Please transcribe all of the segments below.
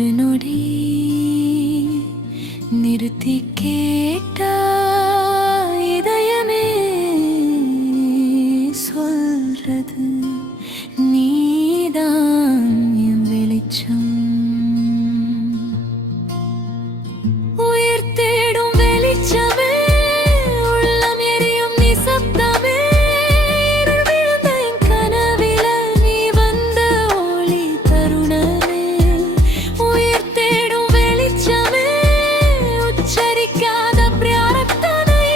ஒரு நொடி நிறுத்தி கேட்டா இதயமே சொல்றது நீதான் என் வெளிச்சம். உயிர் தேடும் வெளிச்சமே, உள்ளம் எரியும் நிசப்தமே, இருள் விழுந்த என் கனவில நீ வந்த ஒளி தருணமே. உயிர் தேடும் வெளிச்சமே, உச்சரிக்காத பிரார்த்தனை,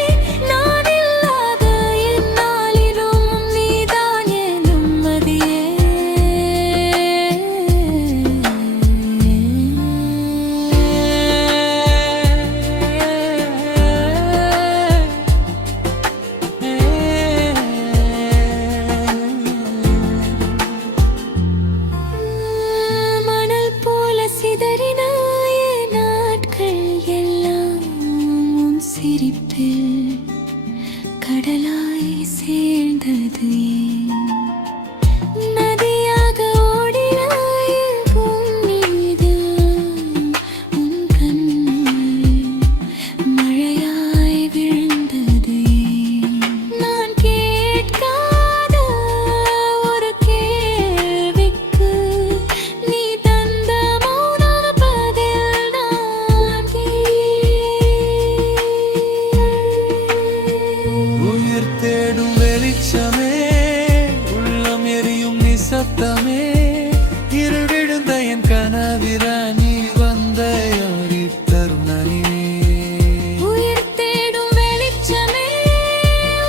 நான் இல்லாத எந்நாளிலும் நீதான் என் நிம்மதியே. மணல் போல சிதறின என் நாட்கள் எல்லாம் உன் சிரிப்பில் கடலாய் சேர்ந்தது ஏன்? நதியாக ஓடினாய் உன் மீது, உன் கண்ணில் மழையாய் விழுந்தது ஏன்? நான் கேட்காத ஒரு கேள்விக்கு நீ தந்த மௌன பதில் நான் உயிர் தேடும் வெளிச்சமே, உள்ளம் எரியும் நிசப்தமே, இருள் விழுந்த என் கனவில நீ வந்த ஒளி தருணமே. உயிர் தேடும் வெளிச்சமே,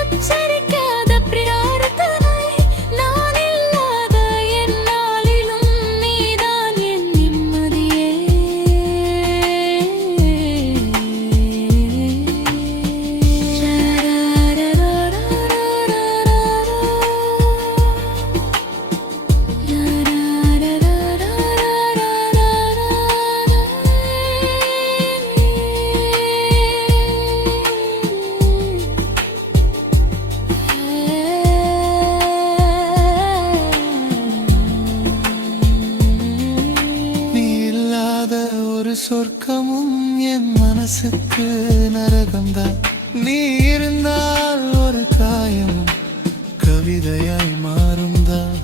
உச்சரிக்காத பிரார்த்தனை, நான் இல்லாத எந்நாளிலும் நீதான் என் நிம்மதியே. நீ இல்லாத ஒரு சொர்க்கமும் என் மனசுக்கு நரகம்தான். நீ இருந்தால் ஒரு காயம் கவிதையாய் மாறும்தான்.